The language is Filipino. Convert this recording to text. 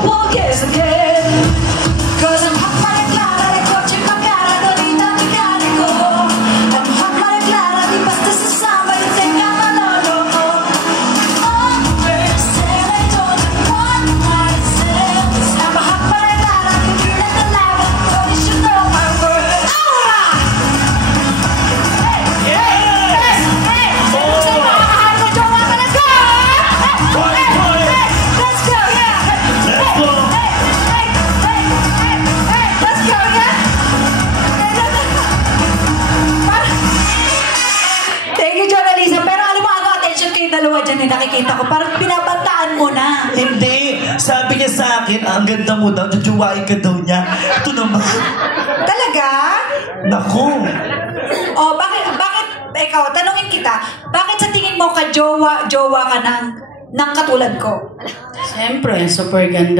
couple years again. Cause I'm hot para clara, le coche pa cara, dorita mecánico. I'm hot para clara, di basta sasama, di tenga manolo. Say I told you one myself. I'm hot para clara, que viene de lava, but you should know my word. Ahora! Hey! Hey! Say mahal mo, jowa ka, let's go! Let's go, yeah! Let's go! Let's go, yeah! Thank you, Jonalisa. Pero alam mo, attention kayo dalawa dyan nakikita ko. Parang binabantaan mo na. Hindi. Sabi niya sa akin, ang ganda mo daw, jujuwain ka daw niya. Ito naman. Talaga? Naku. O, bakit, ikaw, tanungin kita, bakit sa tingin mo ka jowa ka ng katulad ko? Siyempre, super ganda